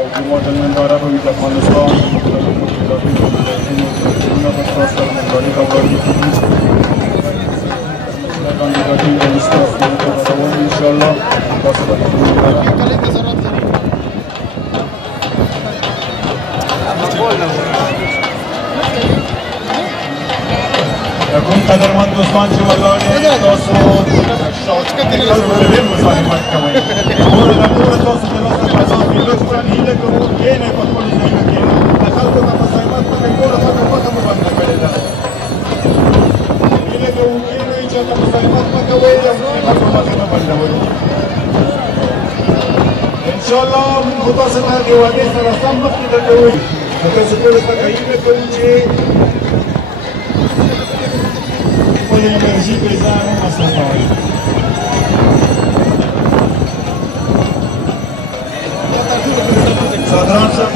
او حکومت ننداره به افغانستان ننداره کوي کاندیداتي د استاف روان ان شاء الله تاسو به کوم قدرمن دوستان چې ولاړ دي تاسو شاوخوا کې مزاحمت کوئ نور د ټولو تاسو د لاسه فضا کې لطفا هیله کوو کښېنئ په خپلو ځایونو کې د خلکو ته مزاحمت مه کوئ ټوله خلکو مخه مو بنده کړې ده هیله کوو کښېنئ چاته مزاحمت مه کوئ او خلکو مخې مه بندوئ انشاءالله موږ خو تاسو ته د وعدې سره سم مخکې درکوئ نو تاسو ټولو ته هیله کوو چې خپل انرژي بې ځایه مه مصرفوئ صدران صاحب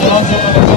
صدران صاحب